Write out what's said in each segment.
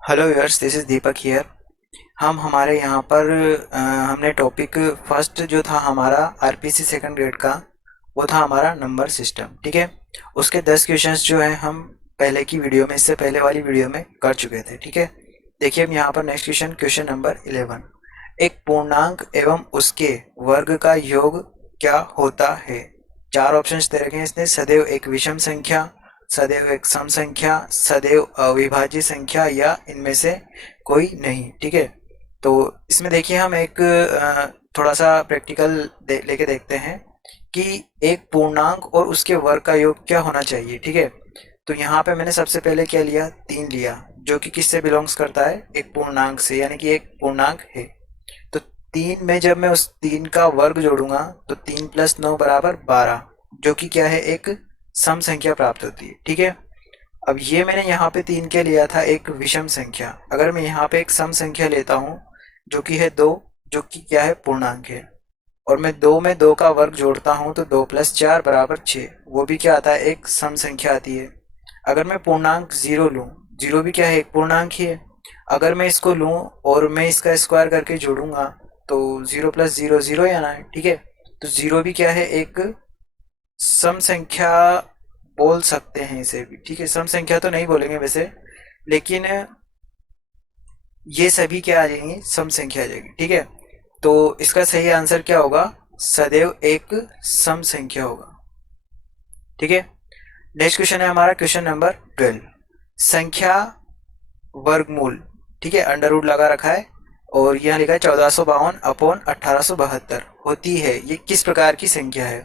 Hello viewers, this is Deepak here. हम हमारे यहाँ पर हमने टॉपिक फर्स्ट जो था हमारा आरपीसी सेकंड ग्रेड का, वो था हमारा नंबर सिस्टम। ठीक है। उसके 10 क्वेश्चंस जो है हम पहले की वीडियो में, इससे पहले वाली वीडियो में कर चुके थे। ठीक है। देखिए अब यहाँ पर नेक्स्ट क्वेश्चन, क्वेश्चन नंबर 11। एक पूर्णांक एवं उसके वर्ग का योग क्या होता है? चार ऑप्शंस दे रखे हैं इसने: सदैव एक विषम संख्या, सदैव एक सम संख्या, सदैव अविभाज्य संख्या, या इनमें से कोई नहीं। ठीक है। तो इसमें देखिए हम एक थोड़ा सा प्रैक्टिकल लेके देखते हैं कि एक पूर्णांक और उसके वर्ग का योग क्या होना चाहिए। ठीक है। तो यहाँ पे मैंने सबसे पहले क्या लिया, 3 लिया, जो कि किससे बिलोंग्स करता है, एक पूर्णांक से, यानी कि एक पूर्णांक है। तो 3 में जब मैं उस 3 का वर्ग जोड़ूंगा तो 3 + 9 बराबर 12, जो कि क्या है, एक सम संख्या प्राप्त होती है। ठीक है। अब ये मैंने यहाँ पे 3 के लिया था एक विषम संख्या। अगर मैं यहाँ पे एक सम संख्या लेता हूँ जो कि है 2, जो कि क्या है, पूर्णांक है, और मैं 2 में 2 का वर्ग जोड़ता हूँ तो 2 + 4 बराबर 6, वो भी क्या आता है, एक सम संख्या आती है। अगर मैं पूर्णांक 0 लूँ, 0 भी क्या है, एक पूर्णांक ही है। अगर मैं इसको लूँ और मैं इसका स्क्वायर करके जोड़ूंगा तो 0 + 0 0 ही आना है। ठीक है। तो 0 भी क्या है, एक सम संख्या बोल सकते हैं इसे भी। ठीक है। सम संख्या तो नहीं बोलेंगे वैसे, लेकिन ये सभी क्या आ जाएंगी, सम संख्या आ जाएगी। ठीक है। तो इसका सही आंसर क्या होगा, सदैव एक सम संख्या होगा। ठीक है। नेक्स्ट क्वेश्चन है हमारा क्वेश्चन नंबर 12। संख्या वर्गमूल, ठीक है, अंडर रूट लगा रखा है और यहाँ लिखा है 1452/1872 होती है, ये किस प्रकार की संख्या है?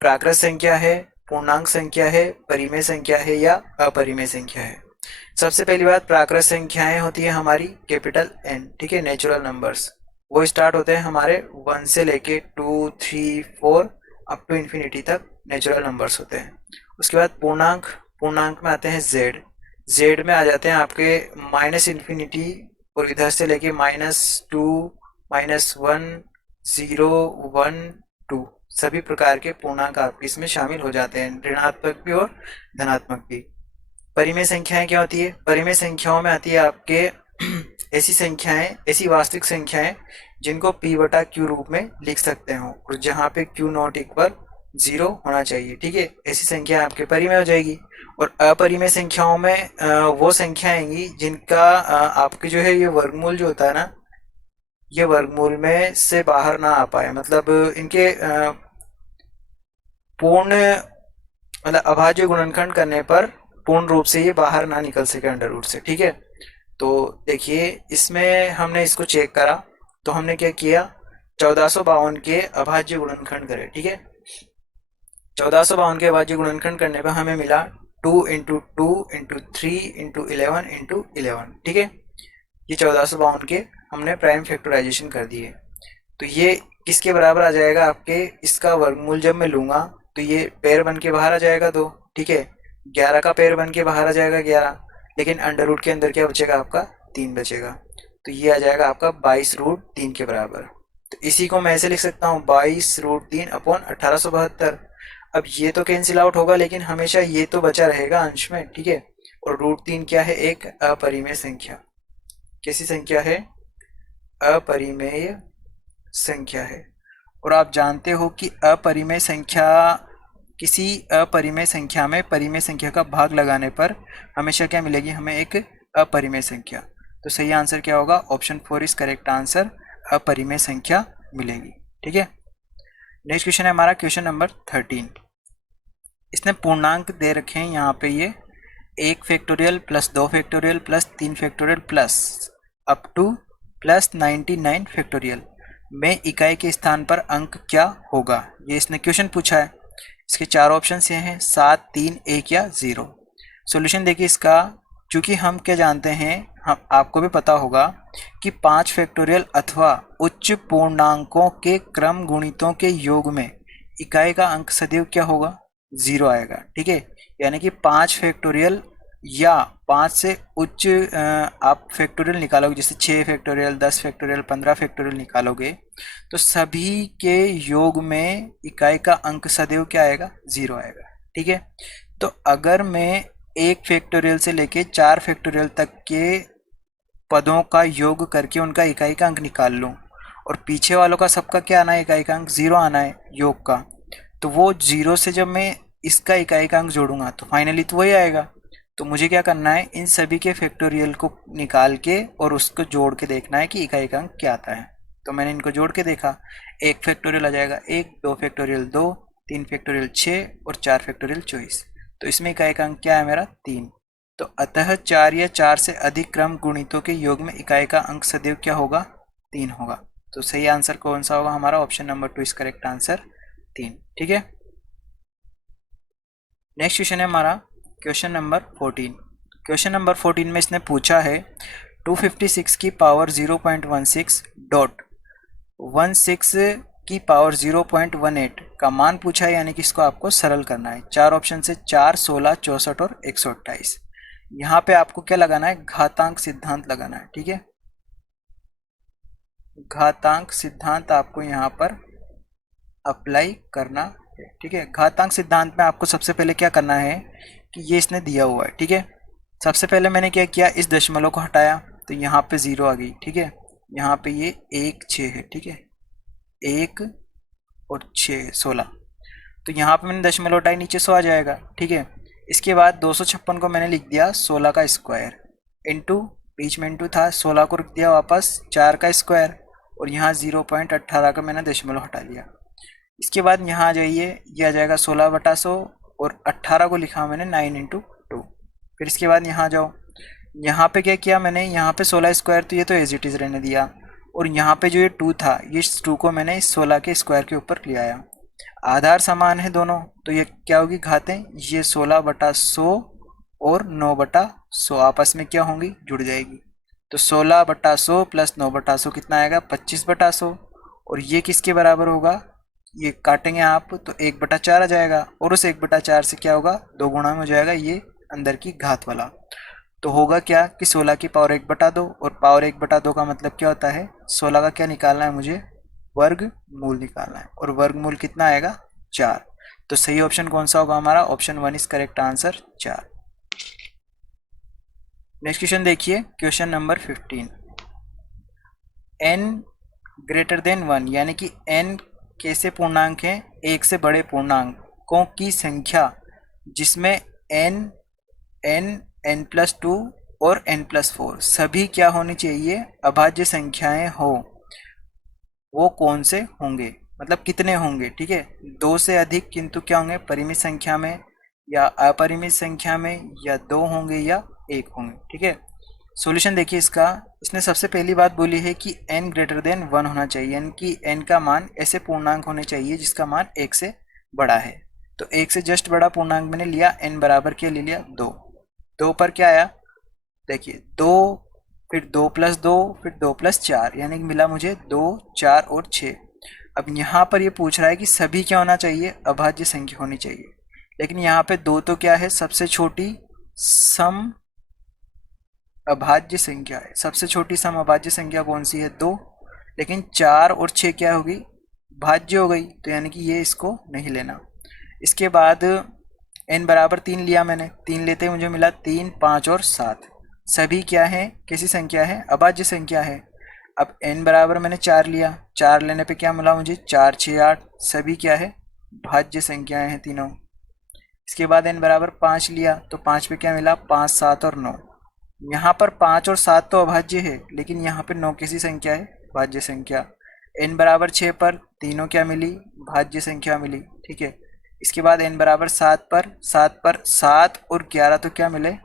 प्राकृत संख्या है, पूर्णांक संख्या है, परिमेय संख्या है, या अपरिमेय संख्या है? सबसे पहली बात, प्राकृत संख्याएं होती है हमारी कैपिटल एन। ठीक है, नेचुरल नंबर्स, वो स्टार्ट होते हैं हमारे 1 से लेके 2 3 4 अप टू इन्फिनिटी तक नेचुरल नंबर्स होते हैं। उसके बाद पूर्णांक, पूर्णांक में आते हैं जेड, जेड में आ जाते हैं आपके माइनस इन्फिनिटी, और इधर से लेके -2 -1 0 1 2, सभी प्रकार के पूर्णांक आपके इसमें शामिल हो जाते हैं, ऋणात्मक भी और धनात्मक भी। परिमेय संख्याएं क्या होती है? परिमेय संख्याओं में आती है आपके ऐसी संख्याएं, ऐसी वास्तविक संख्याएं जिनको p/q रूप में लिख सकते हो, और जहाँ पे q नॉट इक्वल 0 होना चाहिए। ठीक है, ऐसी संख्या आपके परिमेय हो जाएगी। और अपरिमेय संख्याओं में वो संख्या आएंगी जिनका आपके जो है ये वर्गमूल जो होता है ना, ये वर्गमूल में से बाहर ना आ पाए, मतलब इनके पूर्ण, मतलब अभाज्य गुणनखंड करने पर पूर्ण रूप से ये बाहर ना निकल सके अंडर रूट से। ठीक है। तो देखिए इसमें हमने इसको चेक करा, तो हमने क्या किया, 1452 के अभाज्य गुणनखंड करे। ठीक है। 1452 के अभाज्य गुणनखंड करने पर हमें मिला 2 × 2 × 3 × 11 × 11। ठीक है। ये 1452 के हमने प्राइम फैक्टराइजेशन कर दिए। तो ये किसके बराबर आ जाएगा आपके, इसका वर्गमूल जब मैं लूंगा तो ये पेयर बन के बाहर आ जाएगा 2। ठीक है। 11 का पेयर बन के बाहर आ जाएगा 11, लेकिन अंडर रूट के अंदर क्या बचेगा आपका, 3 बचेगा। तो ये आ जाएगा आपका 22√3 के बराबर। तो इसी को मैं ऐसे लिख सकता हूँ, 22√3/1872। अब ये तो कैंसिल आउट होगा, लेकिन हमेशा ये तो बचा रहेगा अंश में। ठीक है। और √3 क्या है, एक अपरिमेय संख्या। कैसी संख्या है, अपरिमेय संख्या है। और आप जानते हो कि अपरिमेय संख्या, किसी अपरिमेय संख्या में परिमेय संख्या का भाग लगाने पर हमेशा क्या मिलेगी, हमें एक अपरिमेय संख्या। तो सही आंसर क्या होगा, ऑप्शन 4 इज करेक्ट आंसर, अपरिमेय संख्या मिलेगी। ठीक है। नेक्स्ट क्वेश्चन है हमारा क्वेश्चन नंबर 13। इसने पूर्णांक दे रखे हैं यहाँ पे, ये 1 factorial plus 2 factorial plus 3 factorial plus up to +99 factorial में इकाई के स्थान पर अंक क्या होगा, ये इसने क्वेश्चन पूछा है। इसके चार ऑप्शन ये हैं: 7 3 1 या 0। सॉल्यूशन देखिए इसका, चूंकि हम क्या जानते हैं, हम आपको भी पता होगा कि 5 फैक्टोरियल अथवा उच्च पूर्णांकों के क्रम गुणितों के योग में इकाई का अंक सदैव क्या होगा, 0 आएगा। ठीक है। यानी कि 5 फैक्टोरियल या 5 से उच्च आप फैक्टोरियल निकालोगे, जैसे 6 फैक्टोरियल 10 फैक्टोरियल 15 फैक्टोरियल निकालोगे, तो सभी के योग में इकाई का अंक सदैव क्या आएगा, 0 आएगा। ठीक है। तो अगर मैं 1 फैक्टोरियल से लेके 4 फैक्टोरियल तक के पदों का योग करके उनका इकाई का अंक निकाल लूँ, और पीछे वालों का सबका क्या आना है, इकाई का अंक 0 आना है योग का, तो वो 0 से जब मैं इसका इकाई का अंक जोड़ूंगा तो फाइनली तो वही आएगा। तो मुझे क्या करना है, इन सभी के फैक्टोरियल को निकाल के और उसको जोड़ के देखना है कि इकाई का अंक क्या आता है। तो मैंने इनको जोड़ के देखा, 1 फैक्टोरियल आ जाएगा 1, 2 फैक्टोरियल 2, 3 फैक्टोरियल 6 और 4 फैक्टोरियल 24। तो इसमें इकाई का अंक क्या है मेरा, 3। तो अतः 4 या 4 से अधिक क्रम गुणितों के योग में इकाई का अंक सदैव क्या होगा, 3 होगा। तो सही आंसर कौन सा होगा हमारा, option number 2 is correct answer, 3। ठीक है। नेक्स्ट क्वेश्चन है हमारा क्वेश्चन नंबर 14। क्वेश्चन नंबर 14 में इसने पूछा है 256 की पावर 0.16 डॉट 16 की पावर 0.18 का मान पूछा है, यानी कि इसको आपको सरल करना है। चार ऑप्शन से 4, 16, 64 और 128। यहाँ पे आपको क्या लगाना है, घातांक सिद्धांत लगाना है। ठीक है, घातांक सिद्धांत आपको यहाँ पर अप्लाई करना है। ठीक है, घातांक सिद्धांत में आपको सबसे पहले क्या करना है कि ये इसने दिया हुआ है। ठीक है, सबसे पहले मैंने क्या किया, इस दशमलव को हटाया तो यहाँ पे 0 आ गई। ठीक है, यहाँ पे ये 1, 6 है। ठीक है, 1 और 6 16, तो यहाँ पे मैंने दशमलव हटाई, नीचे 100 आ जाएगा। ठीक है, इसके बाद 256 को मैंने लिख दिया 16 का स्क्वायर इंटू, बीच में इंटू था, 16 को रख दिया वापस 4 का स्क्वायर, और यहाँ 0.18 का मैंने दशमलव हटा लिया। इसके बाद यहाँ आ जाइए, ये आ जाएगा 16/100 और 18 को लिखा मैंने 9 × 2। फिर इसके बाद यहाँ जाओ, यहाँ पे क्या किया मैंने, यहाँ पे 16 स्क्वायर तो ये तो एज इट इज़ रहने दिया, और यहाँ पे जो ये 2 था, ये 2 को मैंने इस 16 के स्क्वायर के ऊपर ले आया। आधार समान है दोनों, तो ये क्या होगी, घातें, ये 16/100 और 9/100 आपस में क्या होंगी, जुड़ जाएगी। तो 16/100 प्लस 9/100 कितना आएगा, 25/100, और ये किसके बराबर होगा, ये काटेंगे आप तो 1/4 आ जाएगा, और उस 1/4 से क्या होगा, 2 गुणा में हो जाएगा ये अंदर की घात वाला। तो होगा क्या कि 16 की पावर 1/2, और पावर 1/2 का मतलब क्या होता है, 16 का क्या निकालना है मुझे, वर्गमूल निकालना है, और वर्गमूल कितना आएगा, 4। तो सही ऑप्शन कौन सा होगा हमारा, option 1 is correct answer, 4। Next question देखिए, question number 15। n greater than 1, यानी कि n कैसे पूर्णांक है, एक से बड़े पूर्णांकों की संख्या जिसमें n, n+2 और n+4 सभी क्या होनी चाहिए, अभाज्य संख्याएं हो, वो कौन से होंगे, मतलब कितने होंगे। ठीक है, 2 से अधिक किंतु क्या होंगे, परिमित संख्या में या अपरिमित संख्या में, या 2 होंगे या 1 होंगे। ठीक है, सॉल्यूशन देखिए इसका, इसने सबसे पहली बात बोली है कि n ग्रेटर देन 1 होना चाहिए, यानी कि n का मान ऐसे पूर्णांक होने चाहिए जिसका मान 1 से बड़ा है। तो 1 से जस्ट बड़ा पूर्णांक मैंने लिया, n बराबर क्या ले लिया, 2। 2 पर क्या आया, देखिए 2, फिर 2+2, फिर 2+4, यानी कि मिला मुझे 2, 4 और 6। अब यहाँ पर ये पूछ रहा है कि सभी क्या होना चाहिए, अभाज्य संख्या होनी चाहिए, लेकिन यहाँ पे 2 तो क्या है, सबसे छोटी सम अभाज्य संख्या है। सबसे छोटी सम अभाज्य संख्या कौन सी है, 2। लेकिन 4 और 6 क्या होगी, भाज्य हो गई, तो यानी कि ये इसको नहीं लेना। इसके बाद n बराबर 3 लिया मैंने, 3 लेते मुझे मिला 3, 5 और 7, सभी क्या है, कैसी संख्या है, अभाज्य संख्या है। अब n बराबर मैंने 4 लिया, 4 लेने पे क्या मिला मुझे, 4, 6, 8, सभी क्या है, भाज्य संख्याएं हैं तीनों। इसके बाद n बराबर 5 लिया, तो 5 पे क्या मिला, 5, 7 और 9। यहाँ पर 5 और 7 तो अभाज्य है, लेकिन यहाँ पर 9 कैसी संख्या है, भाज्य संख्या। n बराबर 6 पर तीनों क्या मिली, भाज्य संख्या मिली। ठीक है, इसके बाद n बराबर 7 पर 7 और 11 तो क्या मिले,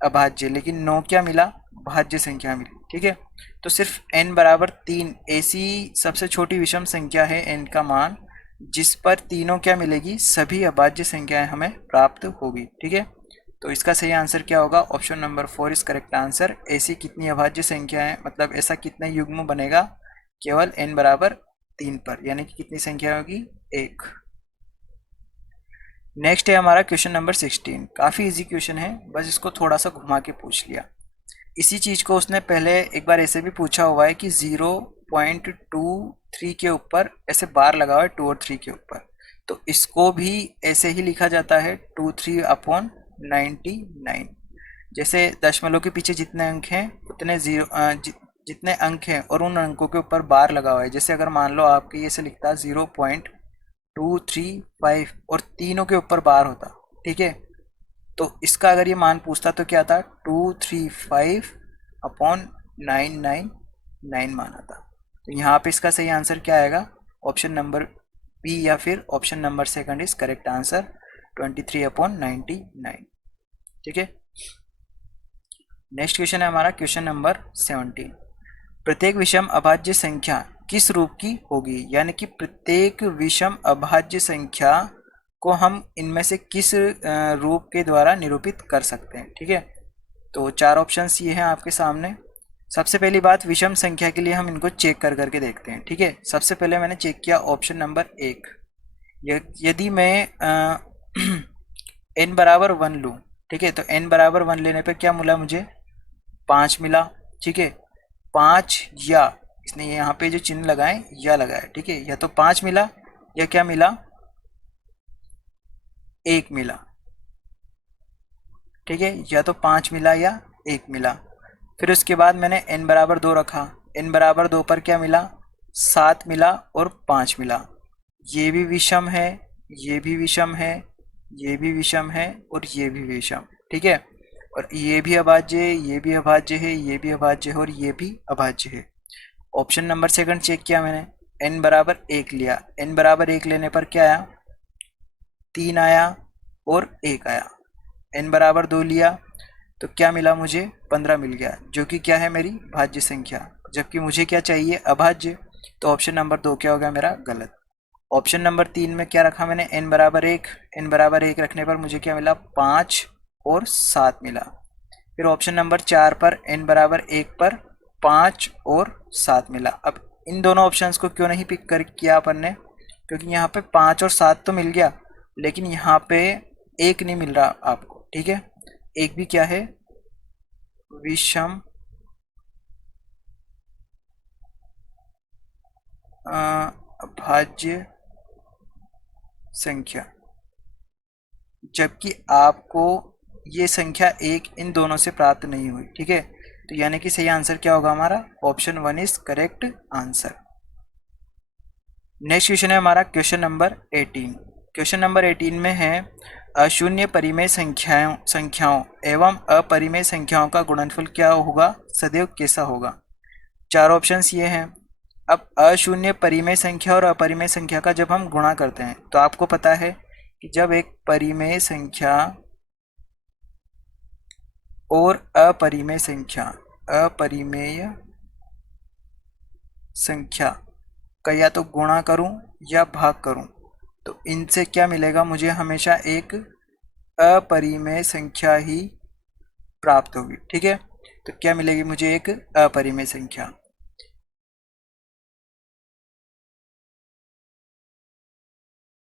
अभाज्य, लेकिन 9 क्या मिला, भाज्य संख्या मिली। ठीक है, तो सिर्फ n बराबर 3 ऐसी सबसे छोटी विषम संख्या है n का मान जिस पर तीनों क्या मिलेगी, सभी अभाज्य संख्याएं हमें प्राप्त होगी। ठीक है, तो इसका सही आंसर क्या होगा, option number 4 is correct answer. ऐसी कितनी अभाज्य संख्या है, मतलब ऐसा कितने युग्म बनेगा, केवल n बराबर 3 पर, यानी कि कितनी संख्या होगी, 1। नेक्स्ट है हमारा क्वेश्चन नंबर 16। काफ़ी इजी क्वेश्चन है, बस इसको थोड़ा सा घुमा के पूछ लिया। इसी चीज़ को उसने पहले एक बार ऐसे भी पूछा हुआ है कि 0.23 के ऊपर ऐसे बार लगा हुआ है 2 और 3 के ऊपर, तो इसको भी ऐसे ही लिखा जाता है 23/99। जैसे दशमलव के पीछे जितने अंक हैं उतने जितने अंक हैं और उन अंकों के ऊपर बार लगा हुआ है। जैसे अगर मान लो आपके ये से लिखता 0.235 और तीनों के ऊपर बार होता, ठीक है, तो इसका अगर ये मान पूछता तो क्या था, 235/999 मान आता। तो यहाँ पे इसका सही आंसर क्या आएगा, ऑप्शन नंबर बी या फिर option number second is correct answer, 23/99। ठीक है। नेक्स्ट क्वेश्चन है हमारा क्वेश्चन नंबर 17। प्रत्येक विषम अभाज्य संख्या किस रूप की होगी, यानी कि प्रत्येक विषम अभाज्य संख्या को हम इनमें से किस रूप के द्वारा निरूपित कर सकते हैं। ठीक है, तो चार ऑप्शंस ये हैं आपके सामने। सबसे पहली बात, विषम संख्या के लिए हम इनको चेक कर करके देखते हैं। ठीक है, सबसे पहले मैंने चेक किया ऑप्शन नंबर 1। यदि मैं n बराबर 1 लूँ, ठीक है, तो n बराबर 1 लेने पर क्या मिला मुझे, 5 मिला। ठीक है, 5 या इसने यहाँ पे जो चिन्ह लगाए या लगाया, ठीक है, या तो 5 मिला या क्या मिला, 1 मिला। ठीक है, या तो 5 मिला या 1 मिला। फिर उसके बाद मैंने n बराबर 2 रखा, n बराबर 2 पर क्या मिला, 7 मिला और 5 मिला। ये भी विषम है, ये भी विषम है, ये भी विषम है और ये भी विषम। ठीक है, और ये भी अभाज्य है, ये भी अभाज्य है, ये भी अभाज्य है और ये भी अभाज्य है। ऑप्शन नंबर सेकंड चेक किया मैंने, n बराबर 1 लिया, n बराबर 1 लेने पर क्या आया, 3 आया और 1 आया। n बराबर 2 लिया तो क्या मिला मुझे, 15 मिल गया, जो कि क्या है, मेरी भाज्य संख्या, जबकि मुझे क्या चाहिए, अभाज्य। तो ऑप्शन नंबर 2 क्या हो गया मेरा, गलत। ऑप्शन नंबर 3 में क्या रखा मैंने, n बराबर 1, n बराबर 1 रखने पर मुझे क्या मिला, 5 और 7 मिला। फिर ऑप्शन नंबर 4 पर n बराबर 1 पर 5 और 7 मिला। अब इन दोनों ऑप्शंस को क्यों नहीं पिक कर किया अपन ने, क्योंकि यहाँ पे 5 और 7 तो मिल गया, लेकिन यहाँ पे 1 नहीं मिल रहा आपको। ठीक है, एक भी क्या है, विषम अभाज्य संख्या, जबकि आपको ये संख्या 1 इन दोनों से प्राप्त नहीं हुई। ठीक है, तो यानी कि सही आंसर क्या होगा हमारा, option 1 is correct answer. Next question है हमारा क्वेश्चन नंबर 18। क्वेश्चन नंबर 18 में है, अशून्य परिमेय संख्याओं एवं अपरिमेय संख्याओं का गुणनफल क्या होगा, सदैव कैसा होगा। चार ऑप्शंस ये हैं। अब अशून्य परिमेय संख्या और अपरिमेय संख्या का जब हम गुणा करते हैं तो आपको पता है कि जब एक परिमेय संख्या और अपरिमेय संख्या का या तो गुणा करूं या भाग करूं, तो इनसे क्या मिलेगा, मुझे हमेशा एक अपरिमेय संख्या ही प्राप्त होगी। ठीक है, तो क्या मिलेगी मुझे, एक अपरिमेय संख्या।